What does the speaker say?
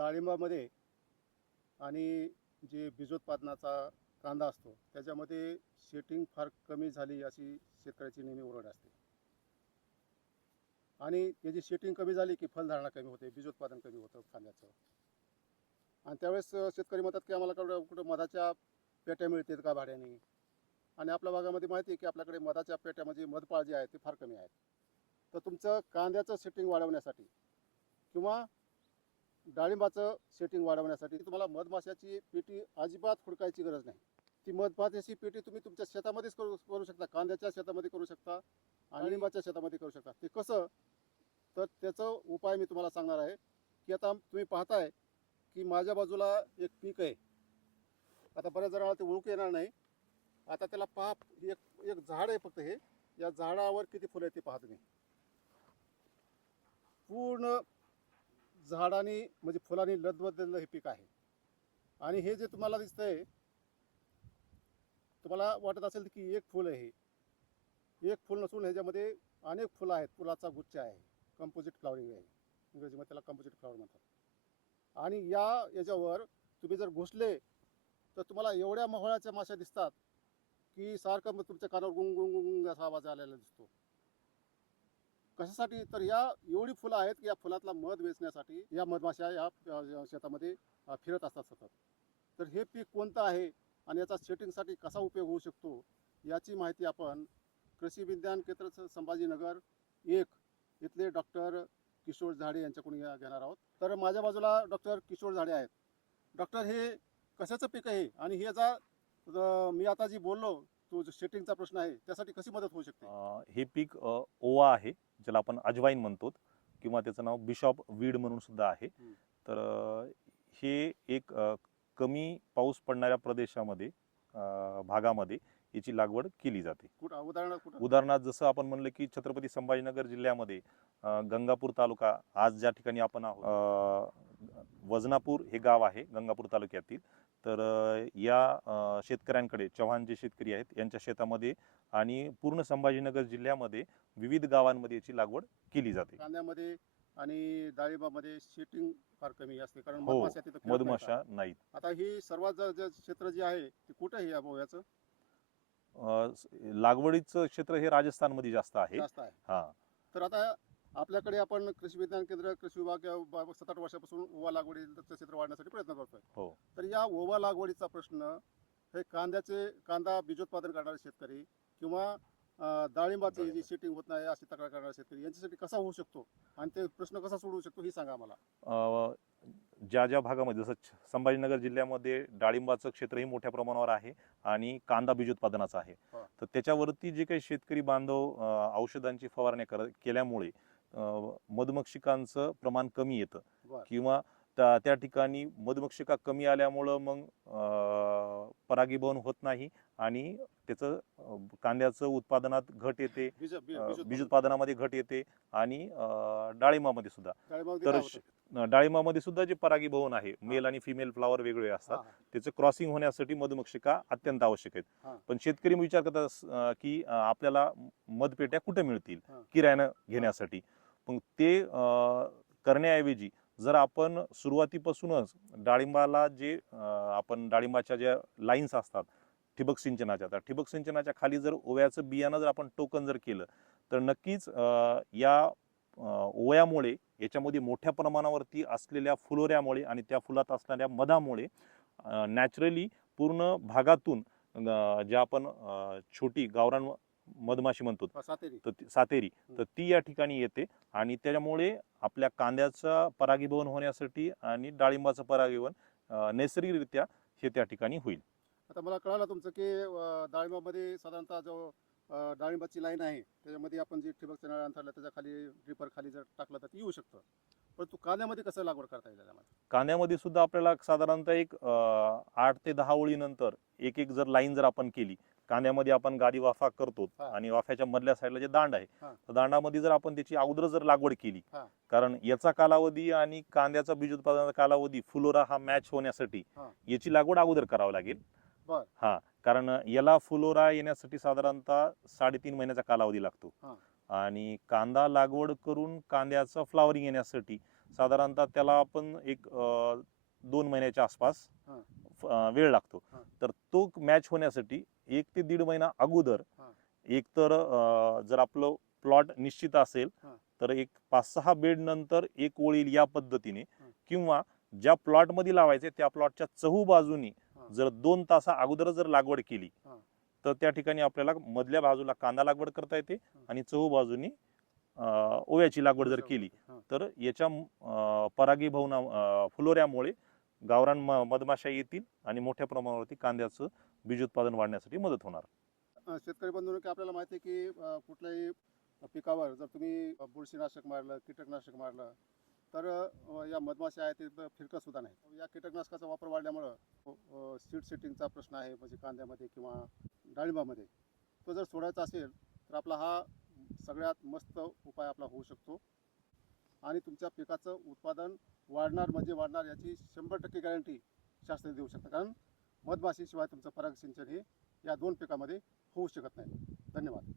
डाळिंबामध्ये आणि जे बीजोत्पादनाचा कांदा असतो त्याच्यामध्ये शेटिंग फार कमी झाली अशी शेतकऱ्याची नेहमी ओरड असते. आणि त्याची शेटिंग कमी झाली की फलधारणा कमी होते बीजोत्पादन कमी होतं कांद्याचं. आणि त्यावेळेस शेतकरी म्हणतात की आम्हाला कुठं कुठं मधाच्या पेट्या मिळतात का भाड्याने? आणि आपल्या भागामध्ये माहिती आहे की आपल्याकडे मधाच्या पेट्या म्हणजे मधपाळ जे आहे ते फार कमी आहेत. तर तुमचं कांद्याचं सेटिंग वाढवण्यासाठी किंवा डाळिंबाचं सेटिंग वाढवण्यासाठी तुम्हाला मधमाशाची पेटी अजिबात हुडकायची गरज नाही. ती मधमाशाची पेटी तुम्ही तुमच्या शेतामध्येच करू करू शकता. कांद्याच्या शेतामध्ये करू शकता आणि डाळिंबाच्या शेतामध्ये करू शकता. ते कसं? तर त्याचं उपाय मी तुम्हाला सांगणार आहे की आता तुम्ही पाहताय की माझ्या बाजूला एक पीक आहे. आता बऱ्याच जणांना ते ओळखू येणार नाही. आता त्याला पहा एक एक झाड आहे फक्त हे. या झाडावर किती फुलं आहेत ते पाहत तुम्ही. पूर्ण झाडाने म्हणजे फुलांनी लदबदलेलं हे पीक आहे. आणि हे जे तुम्हाला दिसतंय तुम्हाला वाटत असेल की एक फुल आहे हे. एक फुल नसून ह्याच्यामध्ये अनेक फुलं आहेत. फुलाचा गुच्छ आहे. कंपोजिट फ्लॉवरिंग आहे. इंग्रजीमध्ये त्याला कंपोजिट फ्लॉवर म्हणतात. आणि या याच्यावर तुम्ही जर घुसले तर तुम्हाला एवढ्या मोहळ्याच्या माश्या दिसतात की सारखं मग तुमच्या कानावर गुंग गुंग गुंग असा आवाज आलेला दिसतो. कशासाठी? तर या एवढी फुलं आहेत की या फुलातला मध वेचण्यासाठी या मधमाशा या शेतामध्ये फिरत असतात सतत. तर हे पीक कोणतं आहे आणि याचा सेटिंगसाठी कसा उपयोग होऊ शकतो याची माहिती आपण कृषी विज्ञान केंद्र संभाजीनगर एक इथले डॉक्टर किशोर झाडे यांच्याकडून या- घेणार आहोत. तर माझ्या बाजूला डॉक्टर किशोर झाडे आहेत. डॉक्टर हे कशाचं पीक आहे? आणि हे याचा मी आता जी बोललो तो जो सेटिंगचा प्रश्न आहे त्यासाठी कशी मदत होऊ शकते? हे पीक ओवा आहे. ज्याला आपण अजवाईन म्हणतो किंवा त्याचं नाव बिशॉप वीड म्हणून सुद्धा आहे. तर हे एक कमी पाऊस पडणाऱ्या प्रदेशामध्ये भागामध्ये याची लागवड केली जाते. उदाहरणार्थ जसं आपण म्हणलं की छत्रपती संभाजीनगर जिल्ह्यामध्ये गंगापूर तालुका आज ज्या ठिकाणी आपण आहोत वजनापूर हे गाव आहे गंगापूर तालुक्यातील. तर या शेतकऱ्यांकडे चव्हाण जे शेतकरी आहेत यांच्या शेतामध्ये आणि पूर्ण संभाजीनगर जिल्ह्यामध्ये विविध गावांमध्ये याची लागवड केली जाते. कांद्यामध्ये आणि डाळिंबामध्ये शेटिंग फार कमी असते कारण हो, मधमाशा तिथं फिरत नाहीत. मधमाशा नाहीत. आता ही सर्वात ज- जे क्षेत्र जे आहे ते कुठं आहे या याचं अं, स- लागवडीचं क्षेत्र हे राजस्थानमध्ये जास्त आहे. जास्त आहे. हा. तर आता आपल्याकडे आपण कृषी विज्ञान केंद्र कृषी विभाग या सात आठ वर्षापासून ओवा लागवडीचं क्षेत्र वाढण्यासाठी प्रयत्न करतोय. हो. तर या ओवा लागवडीचा प्रश्न हे कांद्याचे कांदा बीजोत्पादन करणारे शेतकरी किंवा डाळिंबाची जी शेटिंग होत नाही अशी तक्रार करणारे शेतकरी यांच्यासाठी कसा होऊ शकतो? आणि ते प्रश्न कसा सोडवू शकतो हे सांगा मला अ, ज्या ज्या भागामध्ये जसं संभाजीनगर जिल्ह्यामध्ये डाळिंबाचं क्षेत्रही मोठ्या प्रमाणावर आहे आणि कांदा बीज उत्पादनाचा आहे. तर त्याच्यावरती जे काही शेतकरी बांधव औषधांची फवारणी कर केल्यामुळे मधुमक्षिकांचं प्रमाण कमी येतं. किंवा त्या ठिकाणी मधुमक्षिका कमी आल्यामुळं मग परागीभवन होत नाही आणि त्याचं कांद्याचं उत्पादनात घट येते. बीज उत्पादनामध्ये घट येते आणि डाळिंबामध्ये सुद्धा. तर? डाळिंबामध्ये सुद्धा जे परागीभवन आहे मेल आणि फिमेल फ्लावर वेगळे असतात. त्याचं क्रॉसिंग होण्यासाठी मधुमक्षिका अत्यंत आवश्यक. आहेत. पण शेतकरी विचार करतात की आपल्याला मधपेट्या कुठे मिळतील. किरायानं घेण्यासाठी. पण ते करण्याऐवजी जर आपण सुरुवातीपासूनच डाळिंबाला जे आपण डाळिंबाच्या ज्या लाईन्स असतात ठिबक सिंचनाच्या त्या ठिबक सिंचनाच्या खाली जर ओव्याचं बियाणं जर आपण टोकन जर केलं तर नक्कीच या ओव्यामुळे याच्यामध्ये मोठ्या प्रमाणावरती असलेल्या फुलोऱ्यामुळे आणि त्या फुलात असणाऱ्या मधामुळे नॅचरली पूर्ण भागातून ज्या आपण छोटी गावरान मधमाशी म्हणतो. सातेरी. तर ती- सातेरी. तर ती या ठिकाणी येते आणि त्याच्यामुळे आपल्या कांद्याचं परागीभवन होण्यासाठी आणि डाळिंबाचं परागीभवन अं, नैसर्गिकरित्या हे त्या ठिकाणी होईल. आता मला कळालं तुमचं की अं, डाळिंबामध्ये साधारणतः जो अं, डाळिंबाची लाईन आहे त्याच्यामध्ये आपण जे ठिबक नळ अंथरलं त्याच्याखाली ड्रिपर खाली जर टाकलं तर ते येऊ शकतं. परंतु कांद्यामध्ये कसं लागवड करता येईल त्याच्यामध्ये? कांद्यामध्ये सुद्धा आपल्याला साधारणतः एक अं, आठ ते दहा ओळीनंतर एक एक जर लाईन जर आपण केली कांद्यामध्ये आपण गादी वाफा करतो. आणि वाफ्याच्या मधल्या साईडला जे दांड आहे. तर दांडामध्ये जर आपण त्याची अगोदर जर लागवड केली. कारण याचा कालावधी आणि कांद्याचा बीज उत्पादनाचा कालावधी फुलोरा हा मॅच होण्यासाठी. याची लागवड अगोदर करावी लागेल. हा कारण याला फुलोरा येण्यासाठी साधारणतः साडेतीन महिन्याचा कालावधी लागतो. आणि कांदा लागवड करून कांद्याचं फ्लावरिंग येण्यासाठी साधारणतः त्याला आपण एक दोन महिन्याच्या आसपास वेळ लागतो. तर तो मॅच होण्यासाठी एक ते दीड महिना अगोदर. एक तर जर आपलं प्लॉट निश्चित असेल. तर एक पाच सहा बेड नंतर एक ओळ येईल या पद्धतीने. किंवा ज्या प्लॉटमध्ये लावायचे त्या प्लॉटच्या चहू बाजूनी. जर दोन तासा अगोदर जर लागवड केली. तर त्या ठिकाणी आपल्याला मधल्या बाजूला कांदा लागवड करता येते आणि चहू बाजूनी ओव्याची लागवड जर केली. तर याच्या अं, परागीभवना अं, फुलोऱ्यामुळे गावरान म- मधमाशा येतील आणि मोठ्या प्रमाणावरती कांद्याचं बीज उत्पादन वाढण्यासाठी मदत होणार. शेतकरी बंधूंनो की आपल्याला माहिती आहे की कुठल्याही पिकावर जर तुम्ही बुरशीनाशक मारलं कीटकनाशक मारलं तर या मधमाशा आहेत ते फिरकत सुद्धा नाही या कीटकनाशकाचा वापर वाढल्यामुळं सीड सेटिंगचा प्रश्न आहे म्हणजे कांद्यामध्ये किंवा डाळिंबामध्ये. तो जर सोडायचा असेल तर आपला हा सगळ्यात मस्त उपाय आपला होऊ शकतो. आणि तुमच्या पिकाचं उत्पादन वाढणार म्हणजे वाढणार याची शंभर टक्के गॅरंटी शासनाने देऊ शकतं. कारण मधमाशीशिवाय तुमचं परागसिंचन हे या दोन पिकामध्ये होऊ शकत नाही. धन्यवाद.